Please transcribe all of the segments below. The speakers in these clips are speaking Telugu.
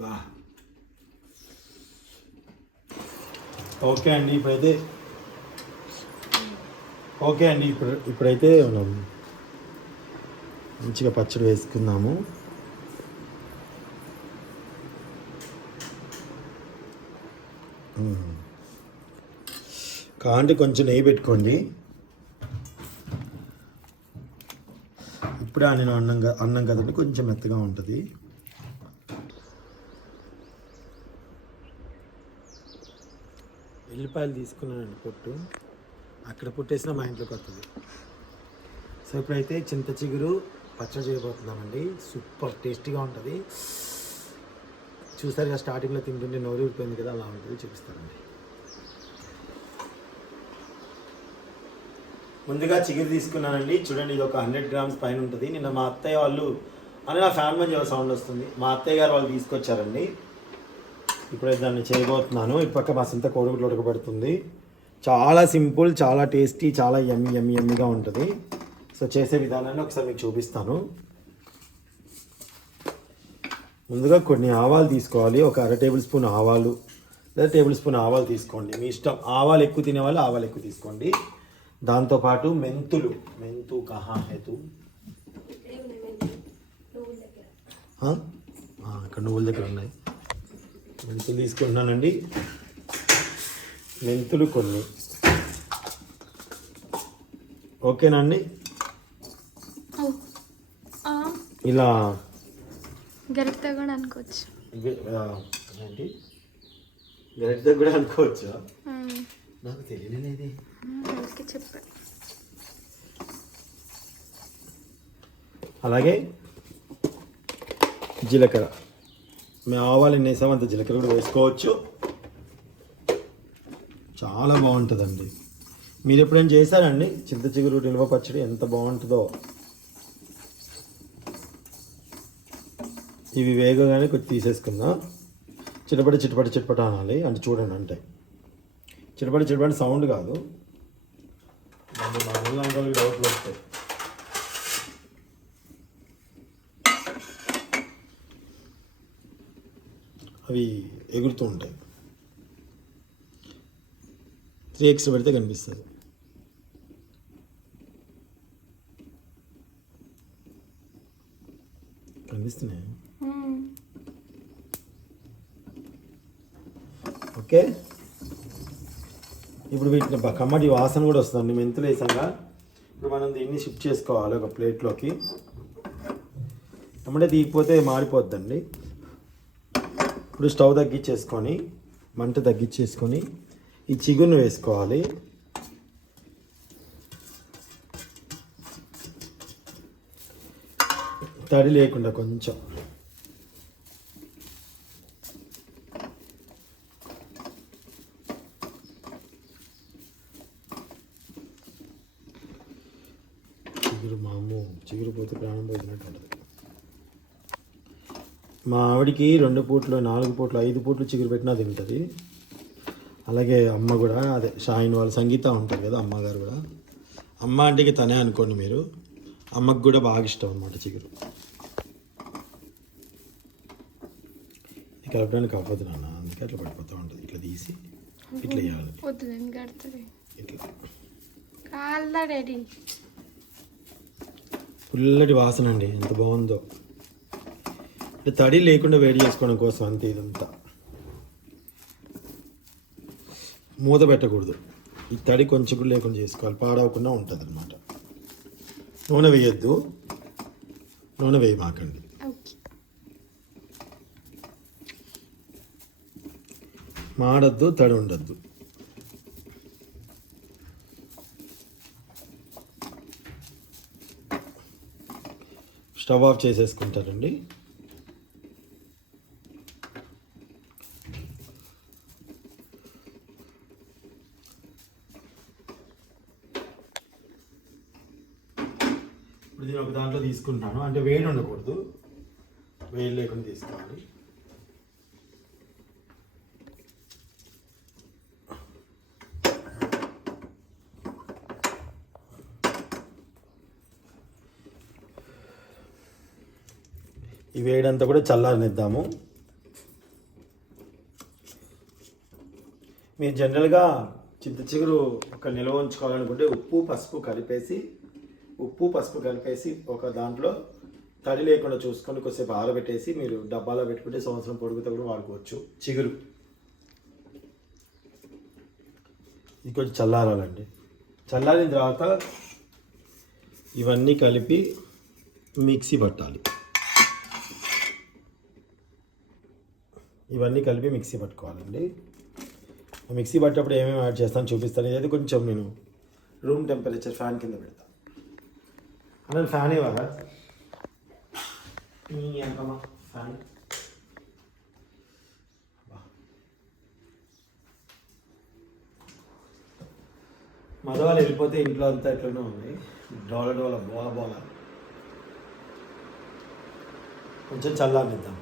బా. ఓకే అండి ఇప్పుడైతే ఓకే అండి ఇప్పుడు ఇప్పుడైతే మనం మంచిగా పచ్చడి వేసుకుందాము. మ్మ్. కొంచెం నెయ్యి పెట్టుకోండి. ఇప్పుడే నేను అన్నం అన్నం కదండి కొంచెం మెత్తగా ఉంటుంది. ఎల్లిపాయలు తీసుకున్నానండి పొట్టు. అక్కడ పుట్టేసిన మా ఇంట్లోకి వస్తుంది. సో ఇప్పుడైతే చింత చిగురు పచ్చడి చేయబోతున్నామండి. సూపర్ టేస్టీగా ఉంటుంది. చూసారుగా స్టార్టింగ్లో తింటుంటే నోరు ఊరిపోయింది కదా అలా ఉంటుంది చూపిస్తారండి ముందుగా చిగురు తీసుకున్నానండి. చూడండి ఇది ఒక హండ్రెడ్ గ్రామ్స్ పైన ఉంటుంది. నిన్న మా అత్తయ్య వాళ్ళు అని నా ఫ్యాన్ మంచి సౌండ్ వస్తుంది. మా అత్తయ్య గారు వాళ్ళు తీసుకొచ్చారండి. ఇప్పుడే దాన్ని చేయబోతున్నాను. ఈ పక్క మసంత కోడిగుడ్లు ఉడకబడుతుంది. చాలా సింపుల్ చాలా టేస్టీ చాలా యమ్మి యమ్మి యమ్మిగా ఉంటుంది. సో చేసే విధానాన్ని ఒకసారి మీకు చూపిస్తాను. ముందుగా కొన్ని ఆవాలు తీసుకోవాలి. ఒక అర టేబుల్ స్పూన్ ఆవాలు లేదా టేబుల్ స్పూన్ ఆవాలు తీసుకోండి. మీ ఇష్టం. ఆవాలు ఎక్కువ తినే వాళ్ళు ఆవాలు ఎక్కువ తీసుకోండి. దాంతోపాటు మెంతులు. మెంతు కహా హేతు ఇక్కడ నువ్వుల దగ్గర ఉన్నాయి. మెంతులు తీసుకుంటున్నానండి. మెంతులు కొన్ని. ఓకేనా అండి ఇలా. గరిటతో కూడా అనుకోవచ్చు ఏంటి? గరిటతో కూడా అనుకోవచ్చా. నాకు తెలియలేదే. మ్మ్, అందుకే చెప్పా. అలాగే జీలకర్ర. మేము ఆవాలు ఎన్ని వేసాము అంత జీలకర్ర కూడా వేసుకోవచ్చు. చాలా బాగుంటుందండి. మీరు ఎప్పుడైనా చేశారండి? చింత చిగురు నిల్వ పచ్చడి ఎంత బాగుంటుందో. ఇవి వేగగానే కొంచెం తీసేసుకుందాం. చిటపట చిటపట చిటపట అనాలి. అంటే చూడండి అంటే. చిటపట చిటపట సౌండ్ కాదు. మామూలు అంకల్కి అవి ఎగురుతూ ఉంటాయి. త్రీ ఎక్స్ పెడితే కనిపిస్తుంది. కనిపిస్తున్నాయి? ఓకే. ఇప్పుడు వీటిని కమ్మటి వాసన కూడా వస్తుంది. మెంతులు వేసాక ఇప్పుడు మనం దీన్ని షిఫ్ట్ చేసుకోవాలి ఒక ప్లేట్లోకి. అమ్మడే దిగిపోతే మాడిపోద్దండి. ఇప్పుడు స్టవ్ తగ్గించేసుకొని మంట తగ్గించేసుకొని ఈ చిగురును వేసుకోవాలి. తడి లేకుండా కొంచెం చిగురు మా అమ్మ చిగురు పోతే ప్రాణం పోతున్నట్టు ఉంటుంది ఆవిడికి రెండు పూట్లు నాలుగు పూట్లు ఐదు పూట్లు చిగురు పెట్టినా తింటుంది. అలాగే అమ్మ కూడా అదే షాయిన్ వాళ్ళు సంగీత ఉంటారు కదా అమ్మగారు కూడా. అమ్మ అంటే తనే అనుకోండి మీరు. అమ్మకు కూడా బాగా ఇష్టం అనమాట చిగురు. కలపడానికి అవ్వదు నాన్న అందుకే అట్లా పడిపోతూ ఉంటుంది. ఇట్లా తీసి ఇట్లా వేయాలి ఇట్లా. పుల్లటి వాసన అండి ఎంత బాగుందో. తడి లేకుండా వేడి చేసుకోవడం కోసం అంతే ఇదంతా. మూత పెట్టకూడదు. ఈ తడి కొంచెం కూడా లేకుండా చేసుకోవాలి. పాడవకుండా ఉంటుంది అనమాట నూనె వేయద్దు. నూనె వేయమాకండి. మాడద్దు తడి ఉండద్దు. స్టవ్ ఆఫ్ చేసేసుకుంటారండి తీసుకుంటాను. అంటే వేడి ఉండకూడదు. వేడి లేకుండా తీసుకోవాలి. ఈ వేడంతా కూడా చల్లారనిద్దాము. మీరు జనరల్గా చింత చిగురు ఒక నిల్వ ఉంచుకోవాలనుకుంటే ఉప్పు పసుపు కలిపేసి ఉప్పు పసుపు కలిపేసి ఒక దాంట్లో తడి లేకుండా చూసుకొని కొద్దిసేపు ఆరబెట్టేసి మీరు డబ్బాలో పెట్టుకుంటే సంవత్సరం పొడుగుతో కూడా వాడుకోవచ్చు. చిగురు. ఇది కొంచెం చల్లారాలండి. చల్లారిన తర్వాత ఇవన్నీ కలిపి మిక్సీ పట్టాలి. ఇవన్నీ కలిపి మిక్సీ పట్టుకోవాలండి. మిక్సీ పట్టేటప్పుడు ఏమేమి యాడ్ చేస్తాను చూపిస్తాను. ఇదైతే కొంచెం నేను రూమ్ టెంపరేచర్ ఫ్యాన్ కింద పెడతాను అన్న ఫ్యాన్ ఇవ్వరా ఎంతమ్మా ఫ్యాన్ మగవాళ్ళు వెళ్ళిపోతే ఇంట్లో అంతా ఎట్లనే ఉంది డోల డోల బోల బోల కొంచెం చల్లారిద్దాం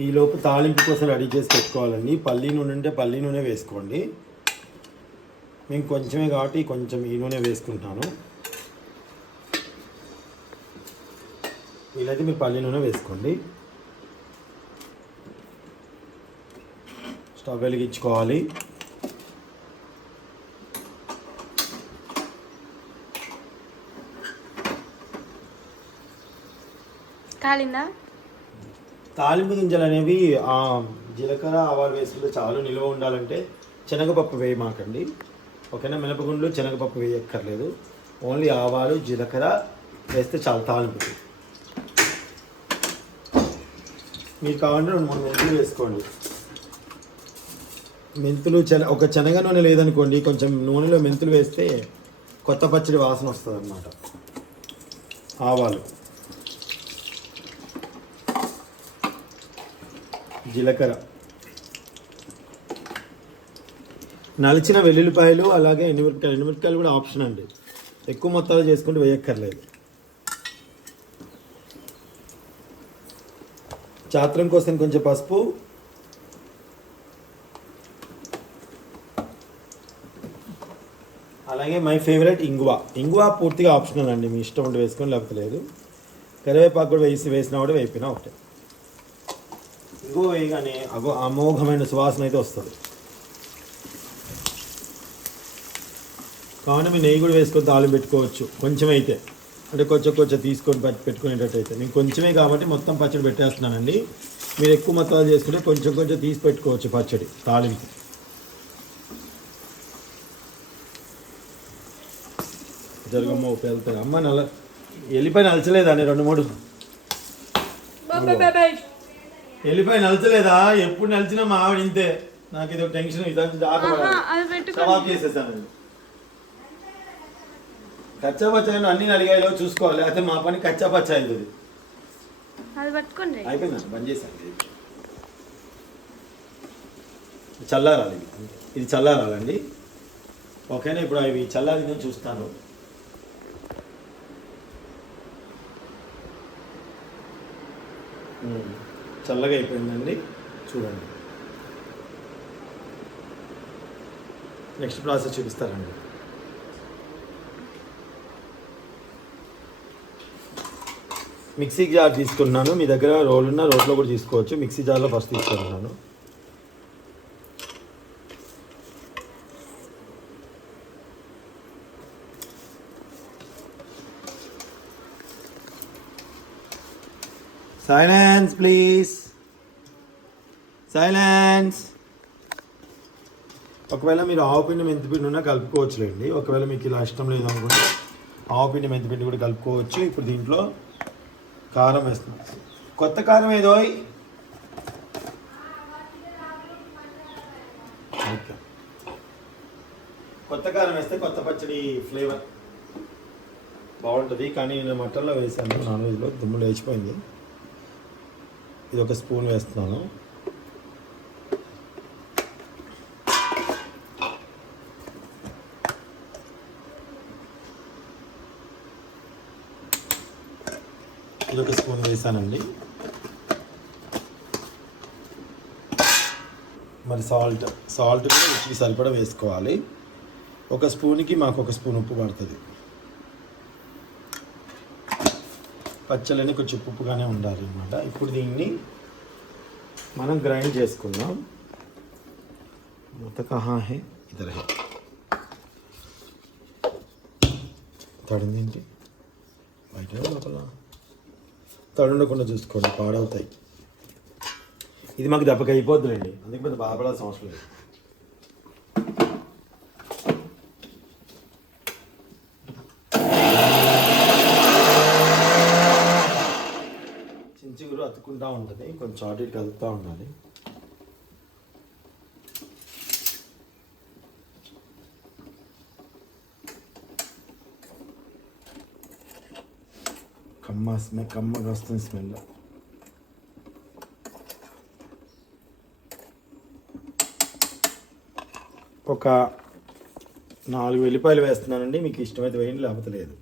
ఈలోపు తాలింపు కోసం రెడీ చేసి పెట్టుకోవాలండి పల్లి నూనె ఉంటే పల్లి నూనె వేసుకోండి మేము కొంచెమే కాబట్టి కొంచెం ఈ నూనె వేసుకుంటాను. వీలైతే మీరు పల్లి నూనె వేసుకోండి. స్టవ్ వెలిగించుకోవాలి. కాలిందా? తాలింపు గింజలు అనేవి ఆ, జీలకర్ర ఆవాలు వేసుకుంటే చాలు నిల్వ ఉండాలంటే శనగపప్పు వేయమాకండి. ఓకేనా? మినపగుండ్లు శనగపప్పు వేయక్కర్లేదు. ఓన్లీ ఆవాలు జీలకర్ర వేస్తే చాలా తాలింపుకి మీకు కావాలంటే రెండు మూడు మెంతులు వేసుకోండి. మెంతులు చెన ఒక శనగ నూనె లేదనుకోండి కొంచెం నూనెలో మెంతులు వేస్తే కొత్త పచ్చడి వాసన వస్తుంది అన్నమాట ఆవాలు. జీలకర్ర. నలిచిన వెల్లుల్లిపాయలు అలాగే ఎండుమిరపకాయలు. ఎండుమిరపకాయలు కూడా ఆప్షన్ అండి. ఎక్కువ మొత్తాలు చేసుకుంటే వేయక్కర్లేదు. చాత్రం కోసం కొంచెం పసుపు. అలాగే మై ఫేవరెట్ ఇంగువ. ఇంగువ పూర్తిగా ఆప్షనల్ అండి. మీ ఇష్టం ఉంటే వేసుకొని లేకపోతే లేదు. కరివేపాకు కూడా వేసి వేసినా కూడా వేపినా ఒకటే. ఇంగువ వేయగానే అగో అమోఘమైన సువాసన అయితే వస్తుంది. కావున మీరు నెయ్యి కూడా వేసుకొని తాళం పెట్టుకోవచ్చు. కొంచెం అయితే అంటే కొంచెం కొంచెం తీసుకొని పెట్- పెట్టుకునేటట్టయితే నేను కొంచెమే కాబట్టి మొత్తం పచ్చడి పెట్టేస్తున్నానండి. మీరు ఎక్కువ మొత్తాలు చేసుకుంటే కొంచెం కొంచెం తీసి పెట్టుకోవచ్చు పచ్చడి తాళింపు జరగమ్మ వెళ్తాయి అమ్మ నల్ల ఎల్లిపాయ నలచలేదా రెండు మూడు? ఎల్లిపాయ నలచలేదా? ఎప్పుడు నలిచినా మా ఆవిడ ఇంతే. నాకు ఇది టెన్షన్ ఇదంతా సమాప్ చేసేసానండి. కచ్చా పచ్చా అన్ని నలిగాయలో చూసుకోవాలి లేకపోతే మా పని కచ్చా పచ్చా అవుతుంది అది పట్టుకోండి. అయిపోయిందండి బంద్. చల్లారాలి. ఇది. చల్లారాలండి. ఓకేనా? ఇప్పుడు అవి చల్లారిందని చూస్తాను. చల్లగా అయిపోయిందండి. చూడండి. నెక్స్ట్ ప్రాసెస్ చూపిస్తారండి మిక్సీ జార్ తీసుకున్నాను. మీ దగ్గర రోల్ ఉన్న రోట్లో కూడా తీసుకోవచ్చు. మిక్సీ జార్లో ఫస్ట్ తీసుకున్నాను. సైలెన్స్ ప్లీజ్ సైలెన్స్ ఒకవేళ మీరు ఆవు పిండి మెంతిపిండి ఉన్నా కలుపుకోవచ్చులేండి. ఒకవేళ మీకు ఇలా ఇష్టం లేదు అనుకుంటే ఆవు పిండి మెంతిపిండి కూడా కలుపుకోవచ్చు. ఇప్పుడు దీంట్లో కారం వేస్తున్నాం కొత్త కారం ఏదో ఓకే. కొత్త కారం వేస్తే కొత్త పచ్చడి ఫ్లేవర్. బాగుంటుంది కానీ నేను మటన్లో వేసాను. నాన్ వెజ్లో దుమ్ము లేచిపోయింది. ఇది ఒక స్పూన్ వేస్తున్నాను. ఇది ఒక స్పూన్ వేసానండి. మరి సాల్ట్ సాల్ట్ కూడా రుచికి సరిపడా వేసుకోవాలి. ఒక స్పూన్కి మాకు ఒక స్పూన్ ఉప్పు పడుతుంది. పచ్చళ్ళని కొంచెం ఉప్పుగానే ఉండాలి అనమాట ఇప్పుడు దీన్ని మనం గ్రైండ్ చేసుకుందాం. మూత కహా హే ఇద్దరు హే. తడింది ఏంటి బయట లోపల. తడుండకుండా చూసుకోండి పాడవుతాయి. ఇది మాకు దెబ్బకి అయిపోద్దులేండి. అందుకు పెద్ద బాధపడాల్సిన అవసరం లేదు. చించిగురు అతుకుంటూ ఉంటుంది కొంచెం అటు కలుపుతూ ఉండాలి. కమ్మ స్మెల్ కమ్మగా వస్తుంది స్మెల్ ఒక నాలుగు వెల్లిపాయలు వేస్తున్నానండి మీకు ఇష్టమైతే వేయండి లేకపోతే లేదు.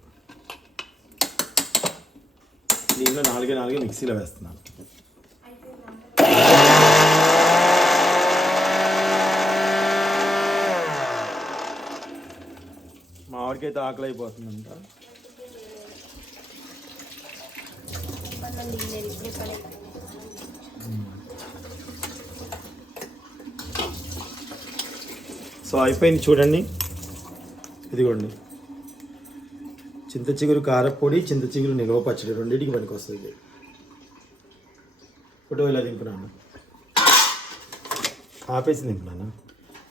దీనిలో నాలుగే నాలుగే మిక్సీలో వేస్తున్నాను. మామిడికైతే ఆకలి అయిపోతుందంట సో అయిపోయింది చూడండి. ఇదిగోండి. చింత చిగురు కారపొడి చింత చిగురు నిలవ పచ్చడి రెండింటికి పనికి వస్తుంది ఫోటో ఇలా దింపున్నాను ఆపేసి దింపున్నాను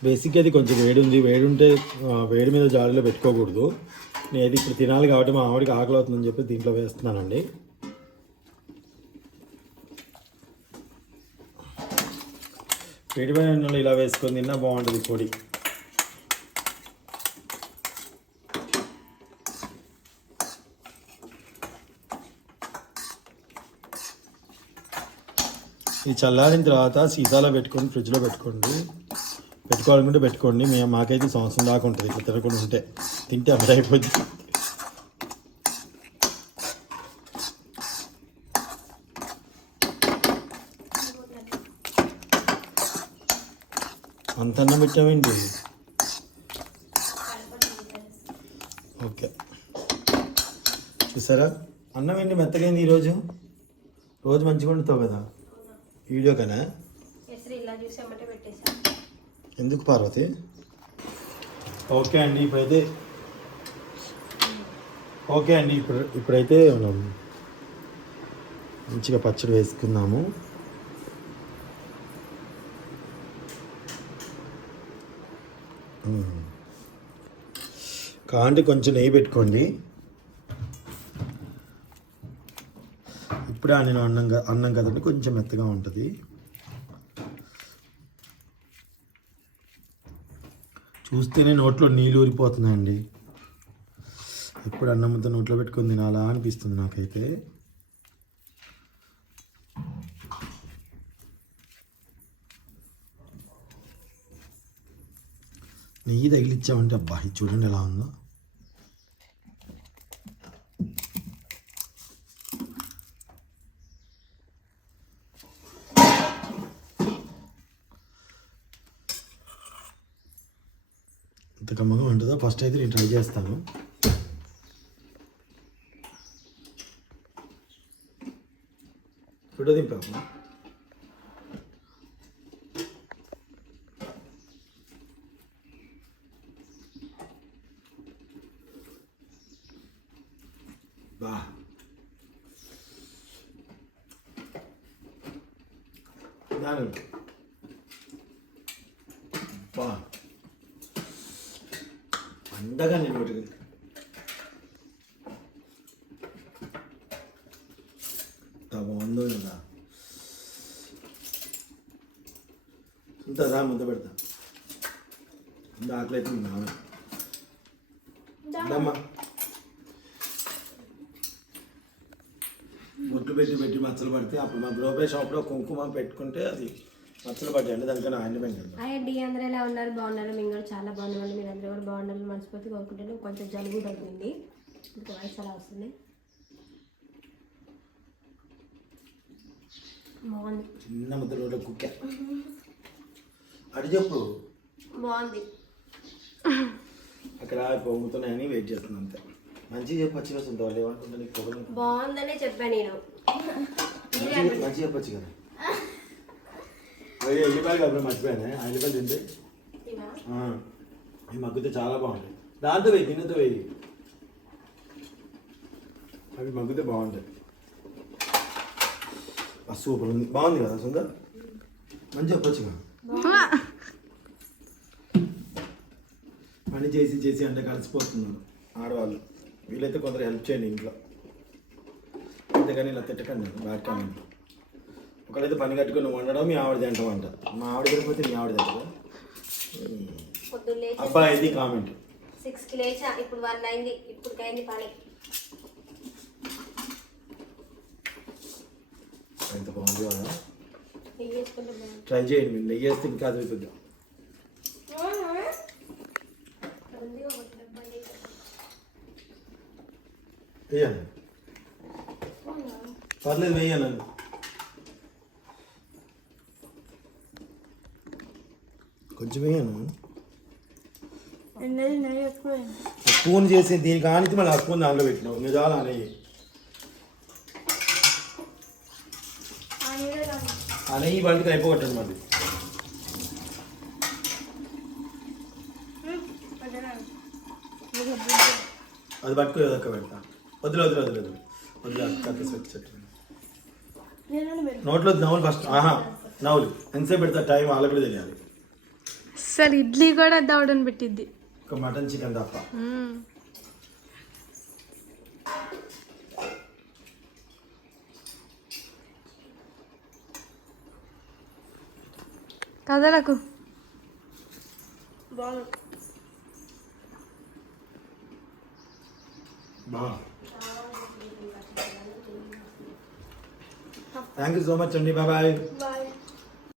బేసిక్గా అది కొంచెం వేడి ఉంది. వేడి ఉంటే వేడి మీద జాడీలో పెట్టుకోకూడదు. నేను ఇది ఇప్పుడు తినాలి కాబట్టి మా ఆవిడకి ఆకలి అవుతుందని చెప్పి దీంట్లో వేస్తున్నానండి. విడిపోయిన నూనెలో ఇలా వేసుకొని తిన్నా బాగుంటుంది పొడి. ఇది చల్లారిన తర్వాత సీసాలో పెట్టుకొని ఫ్రిడ్జ్లో పెట్టుకోండి. పెట్టుకోవాలనుకుంటే పెట్టుకోండి. మేము మాకైతే సంవత్సరం దాకా ఉంటుంది ఇట్లా తినకుండా ఉంటే. తింటే అప్పుడు అయిపోద్ది అంత అన్నం పెట్టామేంటి ఓకే. చూసారా? అన్నం ఏంటి మెత్తగైంది ఈరోజు? రోజు మంచిగా వండుతావు కదా? వీడియో కన్నా ఎందుకు పార్వతి? ఓకే అండి ఇప్పుడైతే ఓకే అండి ఇప్పుడు ఇప్పుడైతే మనం మంచిగా పచ్చడి వేసుకుందాము. కాంటి కొంచెం నెయ్యి పెట్టుకోండి. ఇప్పుడే నేను అన్నం అన్నం కదండి కొంచెం మెత్తగా ఉంటుంది. చూస్తేనే నోట్లో నీళ్ళు ఊరిపోతున్నాయండి. ఎప్పుడు అన్నం నోట్లో పెట్టుకుని తినాలా అనిపిస్తుంది నాకైతే. నెయ్యి తగిలిచ్చామంటే అబ్బా ఇది చూడండి ఎలా ఉందో. ఇంత కమ్మగా ఉంటుందో ఫస్ట్ అయితే నేను ట్రై చేస్తాను. ఫోటో దింపాము బా దాని బా అందగా నేను ఒకటి ఎంత బాగుందో కదా ఇంత రా ముద్ద పెడతా ఇంత ఆకలి అయితే నాన్న అమ్మా బొట్టు పెట్టి పెట్టి మచ్చలు పడితే అప్పుడు మా గ్రోపే షాప్లో కుంకుమ పెట్టుకుంటే అది మచ్చలు పడ్డాయి అంటే దానికన్నా ఆయింట్మెంట్ అండి అందరూ ఎలా ఉన్నారు? బాగున్నారు? మేము కూడా చాలా బాగున్నామండి. మీరు అందరూ కూడా బాగుండాలని మనస్ఫూర్తి కోరుకుంటాను కొంచెం జలుబు తగ్గింది. ఇంకా వయసు అలా వస్తుంది. బాగుంది. చిన్న ముద్ద రోడ్లో కుక్క. అడి చెప్పు బాగుంది. అక్కడ పొంగుతున్నాయని వెయిట్ చేస్తున్నాను అంతే. మంచిగా చెప్పచ్చు కదా సొంత వాళ్ళు ఏమనుకుంటా నీకు పొగలు బాగుందనే చెప్పాను నేను. మంచిగా చెప్పచ్చు కదా అయ్యో ఎల్లిపాయలు అప్పుడు మర్చిపోయాను. ఆ ఎల్లిపాయలు తింటే? అవి మగ్గితే చాలా బాగుంటాయి. దాంతో వేయి గిన్నెతో వేయి. అవి మగ్గితే బాగుంటాయి. ఆ, సూపర్ ఉంది. బాగుంది కదా సుందర్? మంచి చెప్పొచ్చుగా పని చేసి చేసి అంటే కలిసిపోతున్నారు ఆడవాళ్ళు. వీలైతే కొందరు హెల్ప్ చేయండి ఇంట్లో. అంతేగాని ఇలా తిట్టకండి బ్యాడ్ కామెంట్ ఒకళ్ళైతే పని కట్టుకొని వండడం మీ ఆవిడ తింటాం అంట. మా ఆవిడ తిరిగిపోతే మీ ఆవిడ లేచి అబ్బాయి ఇది కామెంట్ సిక్స్కి లేచా ఇప్పుడు వన్ అయింది పని. ఎంత బాగుంది కదా. ట్రై చేయండి మీరు నెయ్యి వేస్తే ఇంకా అది అయిపోద్ది వేయండి పర్లేదు వేయాలి కొంచెం వేయను స్పూన్ చేసి దీనికి ఆనికి మళ్ళీ ఆ స్పూన్ దాంట్లో పెట్టినావు. నెయ్యి ఆ నెయ్యి వాళ్ళకి అయిపోగొట్టండి మళ్ళీ. అది పట్టుకో అక్క పెడతా. వదిలే వదిలే వదిలే వదిలే. వదిలే అక్క అక్క సెట్ చెట్టు నోట్లో నవ్వులు ఫస్ట్ ఆహా నవ్వులు. ఎంతసేపు పెడతా? టైం వాళ్ళకి కూడా తెలియాలి. అసలు ఇడ్లీ కూడా దవడని పెట్టిద్ది. ఒక మటన్ చికెన్ తప్ప. కదలకు. బాగా. Thank you so much, Chandi. Bye bye. Bye.